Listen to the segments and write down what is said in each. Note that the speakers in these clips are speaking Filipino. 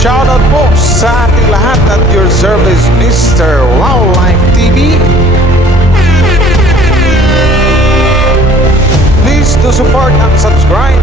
Shoutout po sa ating lahat at your service, Mr. Wildlife TV. Please to support and subscribe.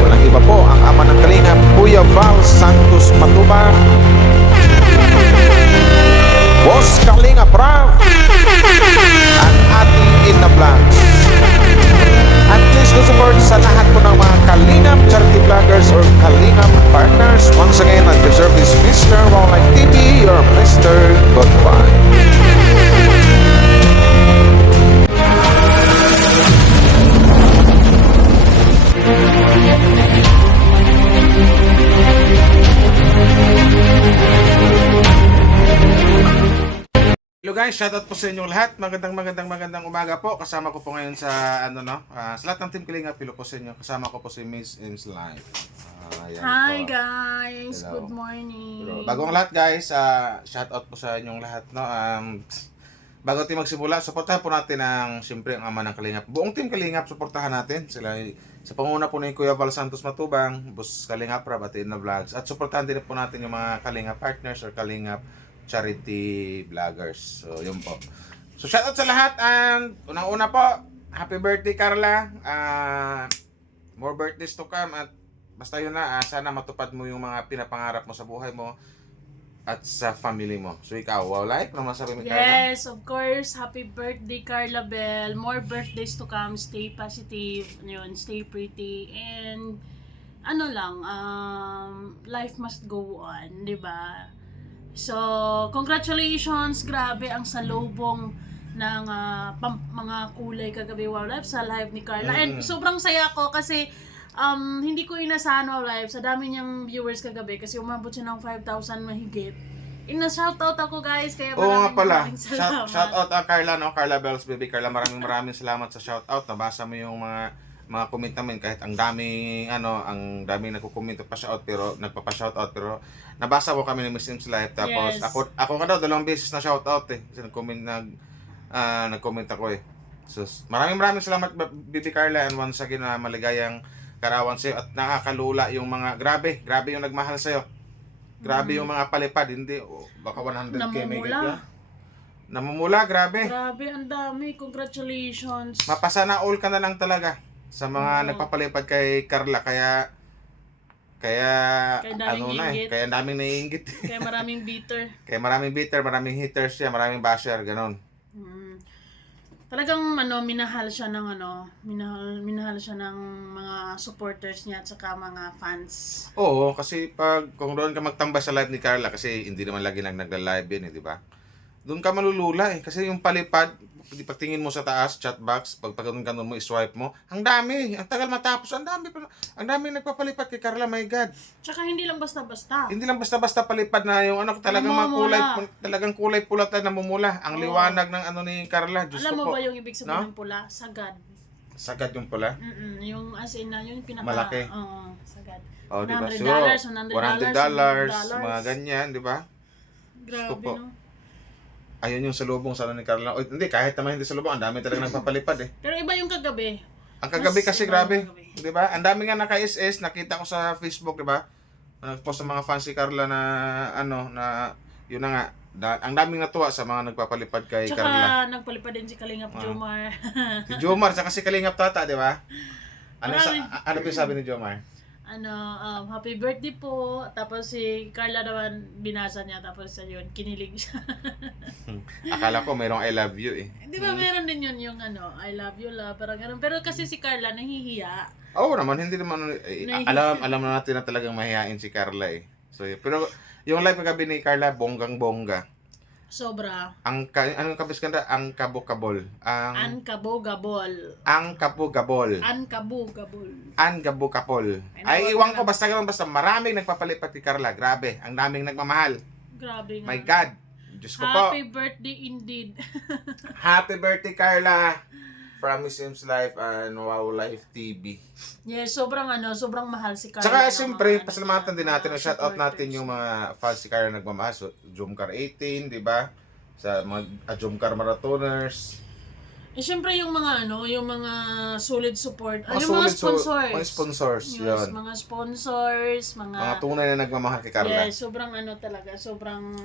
Walang iba po ang ama ng Kalingap, Kuya Val Santos Matubang, Boss Kalingap Rav, at ating Ina Vlogs. At please to support sa lahat po ng mga Kalingap charity vloggers or Kalingap partners. Once again, at your service, Mr. Wildlife TV, your Mr. Goodbye. Hello guys, shoutout po sa inyong lahat. Magandang umaga po. Kasama ko po ngayon sa sa lahat ng Team Kalingap, hello po sa inyo. Kasama ko po si Miss Ems Live. Hi guys, Hello. good morning. Bagong lahat guys, shoutout po sa inyong lahat, no. Bago tayo magsimula, suportahan po natin ang siyempre ang ama ng Kalingap. Buong Team Kalingap, suportahan natin sila sa panguna po ni Kuya Val Santos Matubang, Boss Kalingap Rab at Ina Vlogs. At suportahan din po natin yung mga Kalingap partners or Kalingap charity vloggers. So, yun po. So, shoutout sa lahat. And unang-una po, happy birthday Carla. More birthdays to come. At basta yun na, sana matupad mo yung mga pinapangarap mo sa buhay mo at sa family mo. So, ikaw, wow, like, ano masabi mo, Carla? Yes, of course. Happy birthday, Carla Bell. More birthdays to come. Stay positive. Yun, stay pretty. And, life must go on, di ba? So, congratulations. Grabe ang salubong ng mga kulay kagabi Wow Life sa live ni Carla. And sobrang saya ko kasi hindi ko inasahan Wow Life sa dami niyang viewers kagabi kasi umabot siya ng 5,000 mahigit. Ina-shoutout ako guys, kaya Oo nga pala. maraming salamat. Shoutout ang Carla, no? Carla Bells, baby Carla. Maraming salamat sa shoutout. Nabasa mo yung mga comment namin kahit ang daming nagko-comment pa shoutout pero nagpapa-shoutout pero nabasa ko kami ni Miss Sims Live tapos Yes. ako nga daw dalawang beses na shoutout kasi nag-comment ako eh. So maraming salamat baby Carla, and once again maligayang karawan sa'yo at nakakalula yung mga grabe yung nagmahal sa'yo. Grabe yung mga palipad, hindi baka 100k may Namumula. Namumula, grabe. Grabe, ang dami. Congratulations. Mapasana all ka na lang talaga sa mga nagpapalipad kay Carla, kaya daming inggit. kaya daming naiinggit. Kaya maraming bitter. Kaya maraming bitter, maraming haters siya, maraming basher, ganon. Talagang minahal siya ng minahal siya ng mga supporters niya at saka mga fans. Oo, kasi kung doon ka magtambay sa live ni Carla, kasi hindi naman lagi nagla-live yun, di ba? Doon ka malulula eh, kasi yung palipad, pagtingin mo sa taas, chat box, pag mo, i-swipe mo, ang dami, ang tagal matapos, ang dami nagpapalipad kay Carla, my God. Tsaka hindi lang basta-basta. Hindi lang basta-basta palipad na yung talagang Namumula. talagang kulay pula na namumula. Ang liwanag ng ni Carla, Diyos Alam ko mo po. ba yung ibig sabihin ng pula? Sagad. Sagad yung pula. Yung as in yung pinaka Malaki. Oo, sagad. Oh, di ba? $100, $100, mga ganyan, di ba? Grabe, po. no? Ayun yung salubong sa ni Carla. O, hindi, kahit naman hindi salubong, ang dami talaga nagpapalipad eh. Pero iba yung kagabi. Ang kagabi Mas kasi iba grabe, yung kagabi. di ba? Ang dami nga naka-SS, nakita ko sa Facebook, di ba? Nagpost sa mga fans si Carla na yun na nga, ang daming natuwa sa mga nagpapalipad kay Tsaka Carla. nagpalipad din si Kalingap Jomar. Si Jomar, saka si Kalingap Tata, di ba? Ano Marami. po yung sabi ni Jomar? Happy birthday po. Tapos si Carla naman binasa niya, tapos yun, kinilig siya. Akala ko mayroong I love you eh. Di ba meron din yun yung I love you love, parang ganun. Pero kasi si Carla nahihiya. Oo naman, hindi naman, alam na natin na talagang mahihain si Carla eh. So, pero yung live kagabi ni Carla, bonggang-bongga. Sobra. Anong kabis kanta? Ang kabukabol. Ankabogabol. Ang kabugabol. Ankabogabol. Ang gabukapol. Ay, iwan ko, basta maraming nagpapalipat kay Carla. Grabe, ang daming nagmamahal. Grabe nga. My God. Diyos ko po. Happy birthday indeed. Happy birthday, Carla. From Miss Sims Life and Wow Life TV. Yes, sobrang mahal si Carla. Tsaka ng siyempre, mga, pasalamatan din natin, shoutout natin supporters. yung mga fans si Carla nagmamahal. So, Jomcar 18, di ba? Sa mga Jomcar Marathoners. Eh, syempre yung mga yung mga solid support, Mga yung mga solid sponsors. mga sponsors, Yes, yun. mga sponsors, Mga tunay na nagmamahal kay Carla. yes, sobrang talaga, sobrang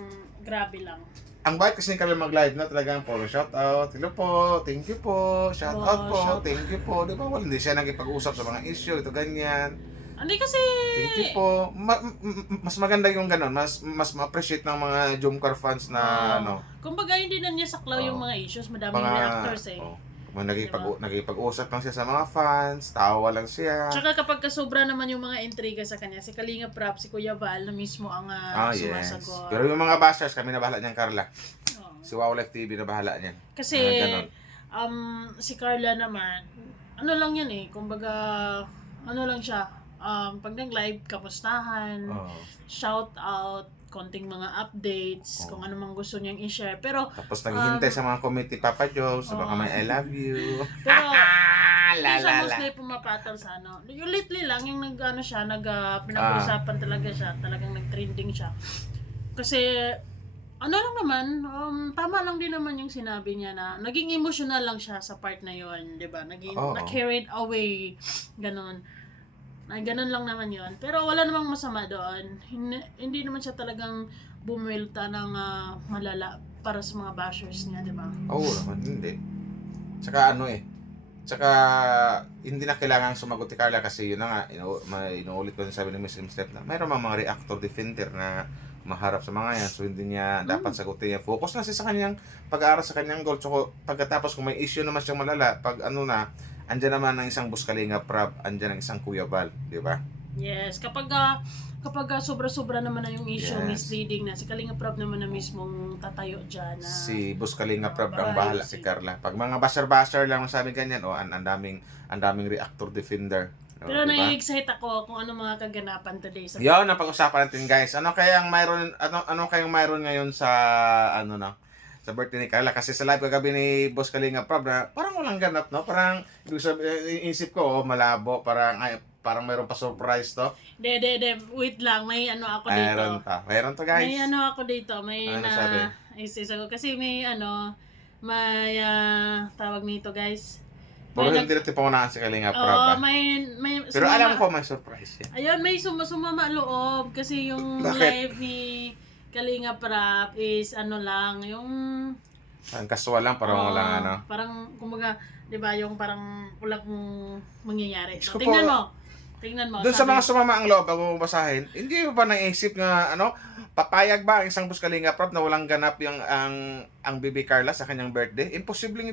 grabe lang. Ang bait kasi ni Carla mag-live na talagang puro shout out. Hello po, thank you po, shout out po, shout- thank you po. Di ba? Wala, hindi siya nagipag-usap sa mga issue, ito ganyan. Hindi kasi, Thank you po. Mas maganda yung ganun. Mas ma-appreciate ng mga Jomcar fans na kumbaga hindi na niya saklaw yung mga issues, madaming mga reactors eh. nagipag-usap lang siya sa mga fans, tawa lang siya. Tsaka kapag kasobra naman yung mga intriga sa kanya, si Kalinga Prap, si Kuya Val na mismo ang Yes. sumasagot. Pero yung mga bashers, kami na bahala niyan, Carla. Oo. Si Wow Life TV na bahala niyan. Kasi, Ganon. si Carla naman, ano lang yan eh, kumbaga, ano lang siya, pag nag-live, kamustahan, shout out, konting mga updates, kung ano mang gusto niyang i-share. Pero, Tapos naghihintay sa mga committee Papa Jones, sa baka may I love you. pero, hindi La, siya la, la. mostly pumapatol sa yung lately lang, yung pinag-uusapan talaga siya, talagang nag-trending siya. Kasi, ano lang naman, tama lang din naman yung sinabi niya na naging emotional lang siya sa part na yon, di ba? Oo. Na-carried away, ganon. Ay, ganun lang naman yon. Pero wala namang masama doon. Hindi naman siya talagang bumulta ng malala para sa mga bashers niya, di ba? Oo naman, hindi. Tsaka Tsaka hindi na kailangan sumagot ni Carla kasi yun na nga, inuulit ko na sabi ni Miss Step na mayroon mga reactor defender na maharap sa mga yan. So hindi niya dapat sagutin yan. Focus na siya sa kanyang pag-aaral sa kanyang goal. So pagkatapos kung may issue naman siyang malala, pag andyan naman ang isang Boss Kalinga Prab, andyan ang isang Kuya Val, di ba? Yes, kapag sobra-sobra naman na yung issue, Yes. misleading na, si Kalinga Prab naman na mismong tatayo dyan na... Si Boss Kalinga Prab ang Para bahala ayusin. si Carla. Pag mga basher-basher lang sabi ganyan, ang daming reactor defender. Pero Diba? nai-excite ako kung ano mga kaganapan today sa... Yon ang pag-usapan natin, guys. Ano kayang mayroon ngayon sa sa birthday ni Carla? Kasi sa live kagabi ni Boss Kalinga Prab na parang walang ganap, no? Parang isip ko, malabo, parang mayroon pa surprise to. Wait lang, may ako dito. Mayroon to, guys. May ako dito, may Ano sabi? isa ko. Kasi may may tawag nito, guys. Pero May hindi natin pangunahan si Kalinga Oo, Prab. may Pero alam ko may surprise yan. Ayun, may sumama loob kasi yung Bakit? live ni Kalinga Prab is yung Ang casual lang, parang Oo, walang parang kumbaga, 'di ba, yung parang walang mangyayari. Diyos So, ko po. tingnan mo. Doon sa sabi- mga sumama ang loob, bago mo basahin, hindi mo ba naisip nga, papayag ba ang isang Boss Kalinga Prab na walang ganap ang Baby Carla sa kanyang birthday? Imposible.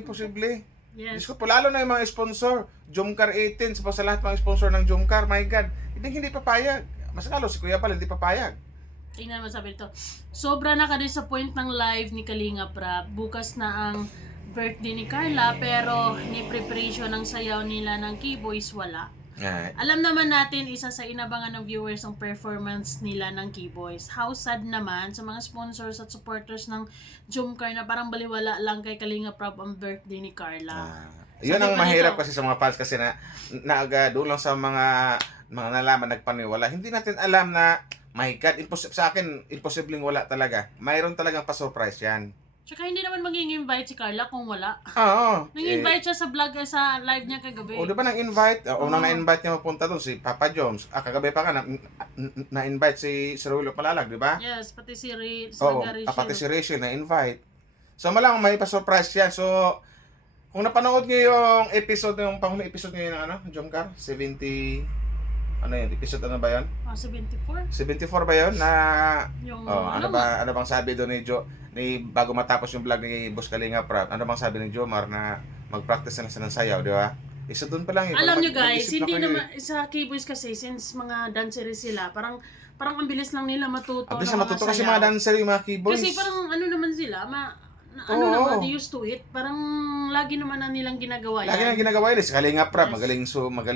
Yes. Diyos ko po, lalo na yung mga sponsor, Jomcar 18, sa lahat ng mga sponsor ng Jomcar, my God, hindi papayag. Mas lalo, si Kuya Pal, hindi papayag. Tingnan mo, sabi ito. Sobra nakadisappoint ng live ni Kalinga Prab. Bukas na ang birthday ni Carla, pero ni preparation ng sayaw nila ng Keyboys wala. Alam naman natin, isa sa inabangan ng viewers ang performance nila ng Keyboys. How sad naman sa mga sponsors at supporters ng Jomcar na parang baliwala lang kay Kalinga Prab ang birthday ni Carla. Yun Sabi ang pa mahirap nito, kasi sa mga fans kasi doon lang sa mga nalaman, nagpaniwala. Hindi natin alam na, my God, sa akin, imposibleng wala talaga. Mayroon talagang pa-surprise yan. Tsaka hindi naman mag-invite si Carla kung wala. Oo. Nang-invite siya sa vlog, sa live niya kagabi. O, di ba nang-invite? Unang na-invite niya mapunta doon, si Papa Jones. Kagabi pa na-invite si Rulo Palalag, di ba? Yes, pati si Oo, Rachel. pati si Rachel na-invite. So, malang may pa-surprise yan. So, kung napanood niyo yung episode, yung panghuli episode ngayon ng Jomcar, 70... episode ba yun? 74? 74 ba yun? Na, Yung, ano bang sabi doon ni bago matapos yung vlog ni Boss Kalinga Prab, ano bang sabi ni Jomar na mag-practice na sila ng sayaw, di ba? Isa doon pa lang eh. alam nyo guys, Mag-isip na hindi kayo naman, sa K-Boys kasi, since mga danceries sila, parang ang bilis lang nila matuto Ang bilis ng na matuto kasi sayaw. mga dancer yung mga keyboys. Kasi parang ano naman sila, Oo. naman, they used to it. Parang lagi naman na nilang ginagawa yan. Lagi na ginagawa yun. Si Kalinga Prab, magaling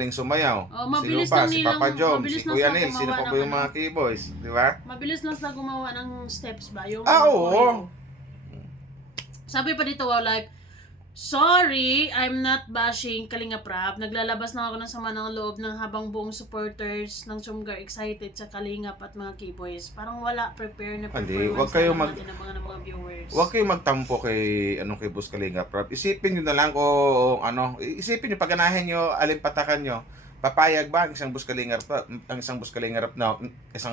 sumayaw. Oh, mabilis Sino pa? lang Si nilang- Papa Joms, mabilis si lang Kuya sila Neil, sino gumawa pa ng po yung mga keyboys, di ba? Mabilis lang sila gumawa ng steps ba? Yung Oo. choreo. Sabi pa dito, Wow Life, Sorry, I'm not bashing Kalinga Prab. Naglalabas na ako ng sama ng loob ng habang buong supporters ng Chumgar excited sa Kalingap at mga K-boys. Parang wala prepare na Hindi, performance wag kayo na tinabangan ng mga viewers. Huwag kayong magtampo kay Boss Kalinga Prab. Isipin niyo na lang kung isipin niyo paganahin niyo, alimpatakan niyo. Papayag ba ang isang Boss Kalinga Prab, isang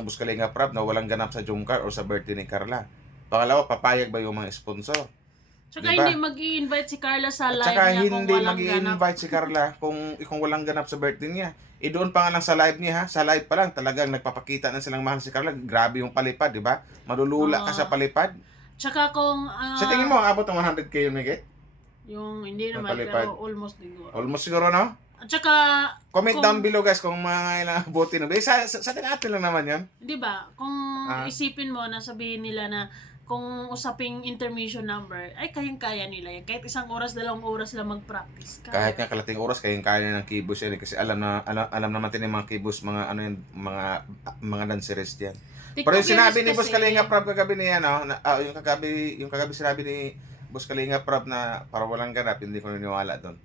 Boss Kalinga Prab na walang ganap sa Jumcar o sa birthday ni Carla? Pangalawa, papayag ba yung mga sponsor? Tsaka Diba? hindi mag-i-invite si Carla sa At live saka niya kung hindi walang ganap. mag-i-invite si Carla kung walang ganap sa birthday niya. Doon pa nga lang sa live niya ha, sa live pa lang talagang nagpapakita na silang mahal si Carla. Grabe yung palipad, di ba? Malulula ka sa palipad. Tsaka kung Sa tingin mo, abot ng 100k yung nagit? yung hindi Yung naman palipad. pero almost siguro. Almost siguro, no? At tsaka Comment Kung- down below guys kung mga ilang abutin na. Sa atin lang naman yun. 'di ba? Kung Ah. isipin mo na sabihin nila na kung usaping intermission number, ay kayang-kaya nila yan. Kahit 1 oras, 2 oras lang mag-practice. Kahit nga kalating oras kaya ng kibos yan kasi alam naman din ng mga kibos mga mga danceres diyan. Pero yung sinabi ni Boss Kalinga Prab kagabi niya yung kagabi sinabi ni Boss Kalinga Prab na para walang ganap, hindi ko naniniwala doon.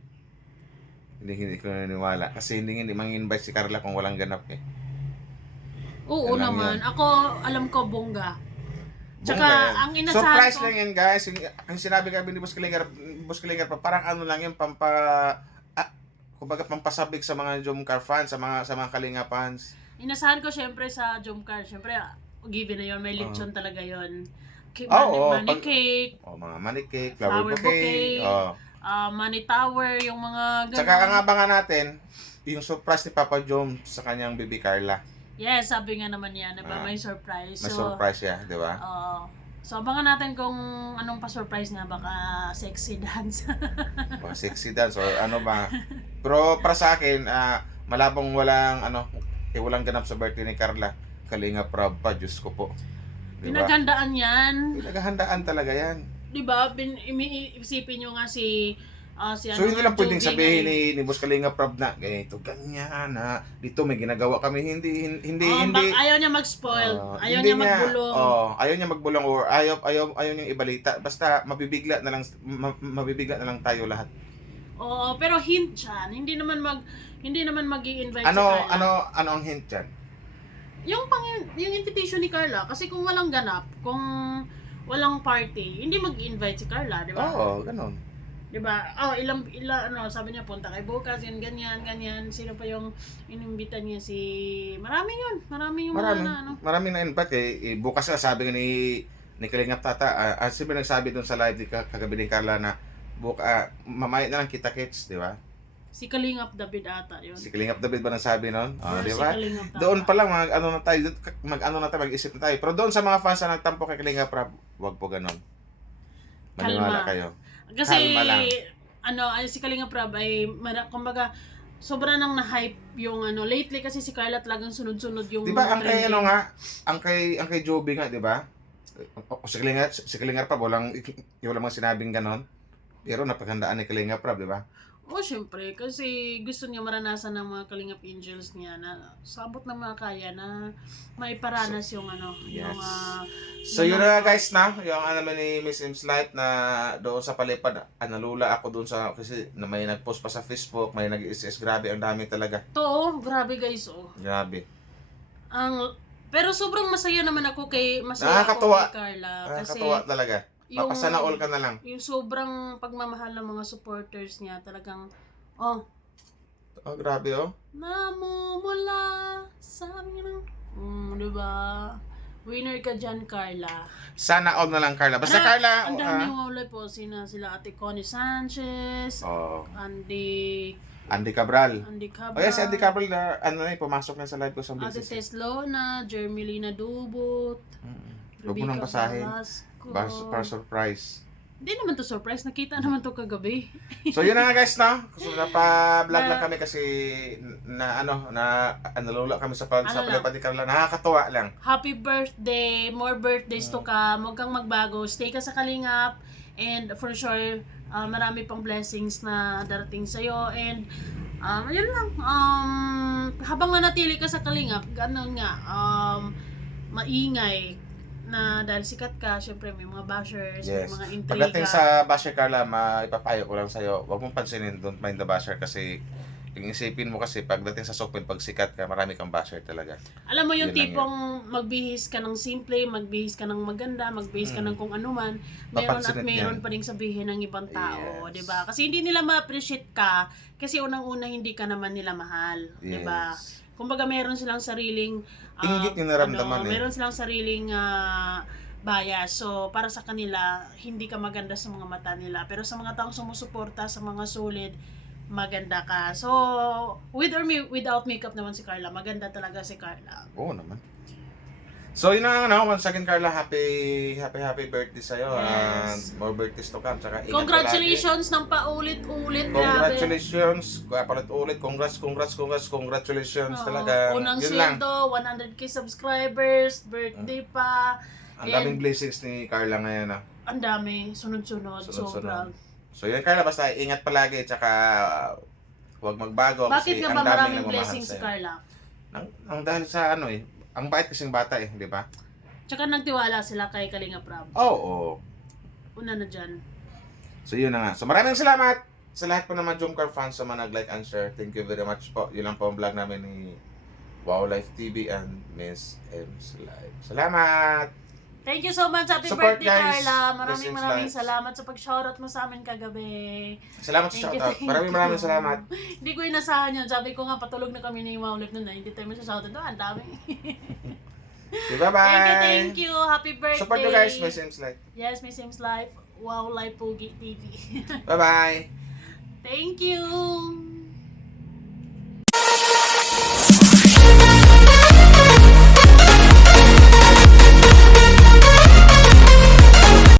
Hindi ko naniniwala kasi hindi mang-invite si Carla kung walang ganap eh. Oo Yan lang naman. yan. Ako, alam ko, bongga. Tsaka, Bongga yan. ang inasahan Surprise ko, lang yan guys. Ang sinabi kagabi ni Boss Kalinga Prab, parang ano lang yun kumbaga pampasabik sa mga Jomcar fans, sa mga Kalinga fans. inasahan ko syempre sa Jomcar. Syempre, given na yun, may lechon talaga yun. Oo, Money cake, Mga money cake, Flower flower bouquet. bouquet. Money tower, yung mga ganun. Tsaka ang abangan natin, yung surprise ni Papa Jom sa kanyang baby Carla. Yes, sabi nga naman yan, diba? May surprise. May surprise siya, di ba? So, abangan natin kung anong pa-surprise nga. Baka sexy dance. Mga sexy dance or ano ba. Pero para sa akin, malabong walang ganap sa birthday ni Carla. Kalinga Prab pa, Diyos ko po. Di ba? Pinaghandaan yan. Pinaghahandaan talaga yan. Diba? Isipin nyo nga si So hindi lang pwedeng Joby sabihin ngayon. ni Boss Kalinga Prab na ganito, ganyan dito may ginagawa kami, hindi. Ayaw niya mag-spoil. Ayaw Hindi niya magbulong. ayaw niya magbulong or ayaw niya ibalita. Basta mabibigla na lang tayo lahat. Oo, pero hint yan. Hindi naman mag-i-invite si Ano Carla. ang hint diyan? Yung invitation ni Carla, kasi kung walang ganap, kung walang party, hindi mag-invite si Carla, di ba? Oo, ganun. Di ba? Sabi niya, punta kay bukas, yan, ganyan. Sino pa yung inimbitan niya marami yung Marami na invite bukas nga sabi nga ni Kalingap Tata, siyempre nagsabi doon sa live di kagabi ni Carla na mamaya na lang kita kits, di ba? Si Kalingap David ata yun. Si Kalingap David ba nagsabi noon? Di Si ba? Kalingap Tata. Doon pa lang mag-isip na tayo. Pero doon sa mga fans na nagtampo kay Kalinga Prab, wag po ganon. Maniwala Kalma. kayo. Kasi, Kalma lang. si Kalinga Prab ay, kumbaga, sobra nang na-hype yung lately kasi si Carla talagang sunod-sunod yung Di ba ang kay trending. ang kay Joby nga, di ba? Si Kalinga Prab walang mga sinabing ganon. Pero napaghandaan ni Kalinga Prab, di ba? Oh, syempre. Kasi gusto niya maranasan ng mga Kalingap Angels niya na sabot ng mga kaya na maiparanas yung Yes. yung So yun na guys na, yung naman ni Miss Im's Life na doon sa palipad, nalula ako doon kasi na may nag-post pa sa Facebook, may nag-SS, grabe, ang dami talaga. grabe guys, oh. Grabe. Pero sobrang masaya naman ako kay Nakakatuwa. Carla kasi Nakakatuwa talaga. Mapasana all ka na lang. yung sobrang pagmamahal ng mga supporters niya talagang Grabe namumula sa amin diba? Winner ka dyan, Carla. Sana all na lang, Carla. Basta Carla. Ang dami wala po sila Ate Connie Sanchez, Andy Cabral. Cabral. Si Andy Cabral pumasok na sa live ko sa Ate business. Tess Lona, Jermelina Dubot, Huwag mo nang basahin. Velasco. Para surprise. Hindi naman to surprise, nakita naman to kagabi. So yun na nga guys, no? So napa-vlog lang kami kasi nalula kami sa palipad ni Carla. Nakakatuwa lang. Happy birthday, more birthdays to come. Huwag kang magbago, stay ka sa Kalingap, and for sure, marami pang blessings na darating sa'yo, and ayun lang, habang nanatili ka sa Kalingap, ganun nga, maingay, na dahil sikat ka, syempre may mga bashers, may Yes. mga intriga. Pagdating sa basher, Carla, maipapayo ko lang sa'yo, huwag mong pansinin, don't mind the basher kasi yung isipin mo kasi pagdating sa Sokpen, pag sikat ka, marami kang basher talaga. Alam mo yung Yun lang tipong magbihis ka ng simple, magbihis ka ng maganda, magbihis ka ng kung ano man, meron at Papansin meron yan. pa rin sabihin ng ibang tao, Yes. 'di ba? Kasi hindi nila ma-appreciate ka kasi unang-una hindi ka naman nila mahal, 'di ba? Yes. Kumbaga meron silang sariling Inggit yung naramdaman eh. meron silang sariling bias. So para sa kanila hindi ka maganda sa mga mata nila, pero sa mga taong sumusuporta sa mga solid maganda ka. So, with or without makeup naman si Carla, maganda talaga si Carla. Oo naman. So, yun na nga, once again, Carla, happy birthday sa'yo. Yes. And more birthdays to come. Tsaka ingat Congratulations ng paulit-ulit. palagi. Congratulations. Palit-ulit. Congratulations Oo, talaga. unang Yun lang. sweldo, 100k subscribers, birthday pa. Ang daming blessings ni Carla ngayon. Ang dami, sunod-sunod. Sobra. So, yun, Carla, basta ingat palagi. Tsaka huwag magbago. Bakit kasi nga ang ba daming maraming nagmamahal blessings si sa'yo. Carla? Ang dahil sa ano eh. Ang bait kasing bata eh, di ba? Tsaka nagtiwala sila kay Kalinga Prab. Oo. Una na dyan. So yun na nga. So maraming salamat sa lahat po ng mga Jomcar fans sa mga nag-like and share. Thank you very much po. Yun lang po ang vlog namin ni Wow Life TV and Miss M's Live. Salamat! Thank you so much. Happy Support, birthday, guys. Carla. Blessings, Maraming lives. salamat sa pag-shoutout mo sa amin kagabi. Salamat sa Thank you, shoutout. thank Maraming you. salamat. Hindi ko inasahan yun. Sabi ko nga, patulog na kami ni Maulip noon na hindi tayo masashoutout. Ang dami. Okay, bye-bye! Thank you. Happy birthday. Support nyo guys, Miss M's Live. Yes, Miss Sims Life. Wow Life Pugi TV. Bye-bye! Thank you.